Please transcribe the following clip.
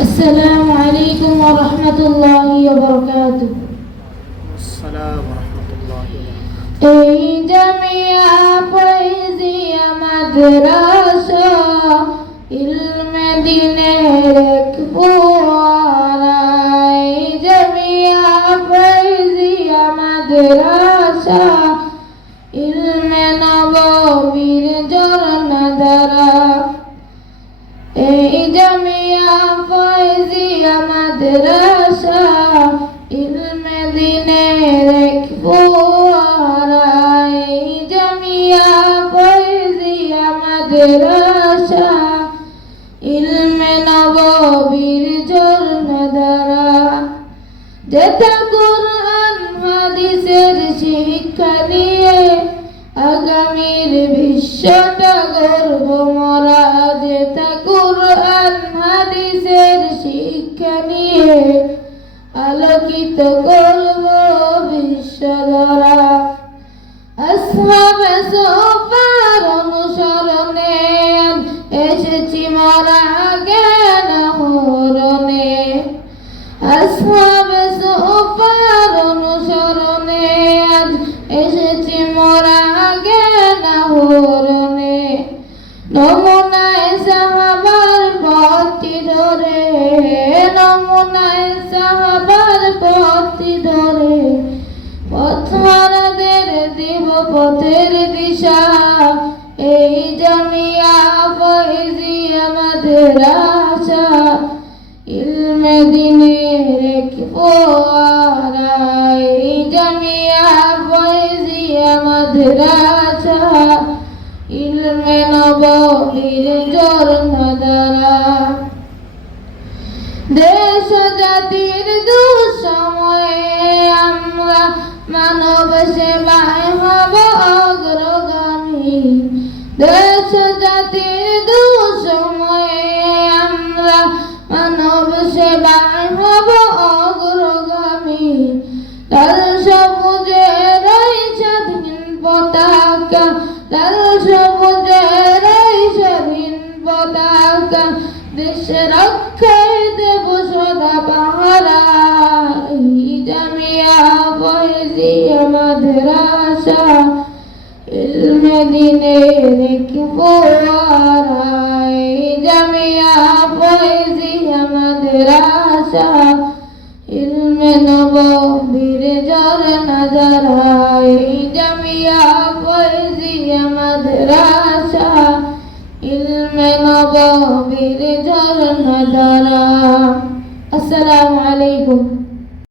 السلام عليكم ورحمة الله وبركاته السلام ورحمة الله وبركاته এই জামিয়া ফৈজিয়া মাদ্রাসা এই জামিয়া ফৈজিয়া মাদ্রাসা ইলমে দিনের এক এই জামিয়া ফৈজিয়া মাদ্রাসা ইলমে নববীর ধারা যেটা কোরআন, হাদিসের শিক্ষা নিয়ে আগামীর বিশ্বটা গর্ব মরা। যেটা নিয়ে আলোকিত করব বিশ্ব ধরা আসহাবে সোফার অনুসরণে এসেছি মরা জ্ঞান হরণে আসহাবে সোফার অনুসরণে আজ এসেছি মোরা জ্ঞান হরণে নমুনায় নমুনায় সাহাবার পথটি ধরে, পথহারাদের দিব পথের দিশা। এই জামিয়া ফৈজি আমাদের আশা, ইলমে দিনের এই জামিয়া ফৈজি আমাদের আশা, ইলমে নবীর দ্বারা দেশ জাতির দুঃসময়ে আমরা মানব সেবায় হব অগ্রগামী। দেশ জাতির দুঃসময়ে আমরা মানব সেবায় হব অগ্রগামী। লাল সবুজের এই স্বাধীন পতাকা লাল সবুজের এই স্বাধীন পতাকা। দেশ রক্ষায় দেব সদা পাহারা জামিয়া ফয়েজি আমাদের আশা ইলমে দিনের এক ফোয়ারা জামিয়া ফয়েজি আমাদের আশা ইলমে নববীর ঝরনা ধারা এই জামিয়া ফয়েজি আমাদের আশা নববীর ঝরনা ধারা আসসালামু আলাইকুম।